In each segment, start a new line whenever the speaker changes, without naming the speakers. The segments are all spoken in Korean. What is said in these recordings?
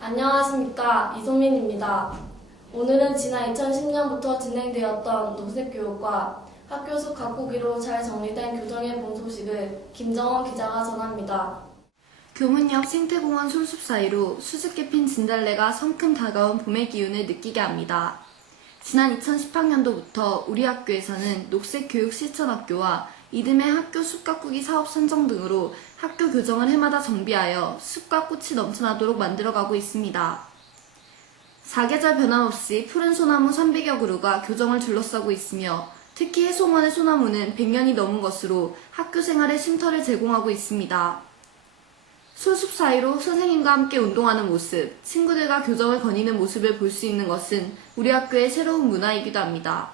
안녕하십니까 이소민입니다. 오늘은 지난 2010년부터 진행되었던 녹색교육과 학교 수 가꾸기로 잘 정리된 교정의 본 소식을 김정원 기자가 전합니다.
교문 옆 생태공원 솔숲 사이로 수줍게 핀 진달래가 성큼 다가온 봄의 기운을 느끼게 합니다. 지난 2010학년도부터 우리 학교에서는 녹색 교육 실천학교와 이듬해 학교 숲 가꾸기 사업 선정 등으로 학교 교정을 해마다 정비하여 숲과 꽃이 넘쳐나도록 만들어가고 있습니다. 사계절 변함없이 푸른 소나무 300여 그루가 교정을 둘러싸고 있으며 특히 해송원의 소나무는 100년이 넘은 것으로 학교 생활에 쉼터를 제공하고 있습니다. 소숲 사이로 선생님과 함께 운동하는 모습, 친구들과 교정을 거니는 모습을 볼 수 있는 것은 우리 학교의 새로운 문화이기도 합니다.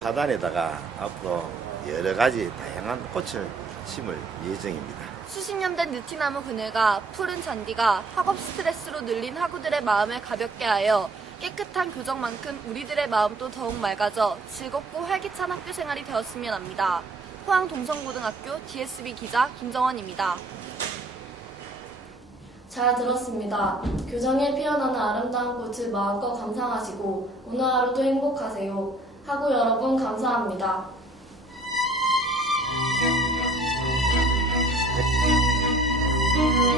하단에다가 앞으로 여러 가지 다양한 꽃을 심을 예정입니다.
수십 년 된 느티나무 그늘과 푸른 잔디가 학업 스트레스로 늘린 학우들의 마음을 가볍게 하여 깨끗한 교정만큼 우리들의 마음도 더욱 맑아져 즐겁고 활기찬 학교 생활이 되었으면 합니다. 포항 동성고등학교 DSB 기자 김정원입니다.
잘 들었습니다. 교정에 피어나는 아름다운 꽃을 마음껏 감상하시고 오늘 하루도 행복하세요. 하고 여러분 감사합니다. 음.